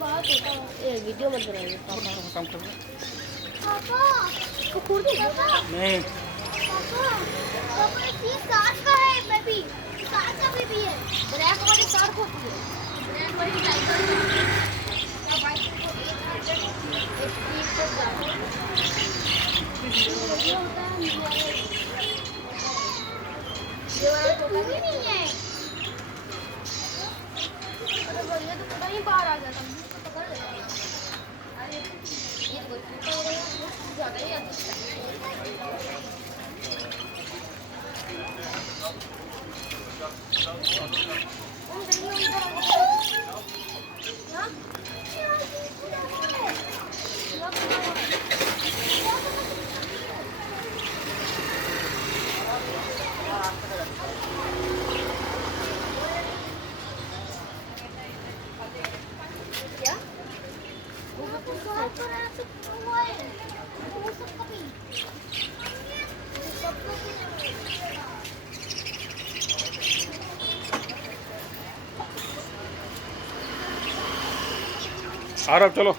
बात होता है ये वीडियो मत बनाइए काम कर रहा पापा तो खोल दे पापा नहीं पापा पापा ये कार का है बेबी कार का बेबी है ब्लैक वाली कार को होती है ब्लैक वाली टाइगर का बाइक को 800 एचपी पर जाता है ये होता है ये वाला तो नहीं है अरे भैया तो पता नहीं बाहर आ जाता मुझे तो पकड़ लेगा अरे ये तो ज्यादा ही आरव चलो।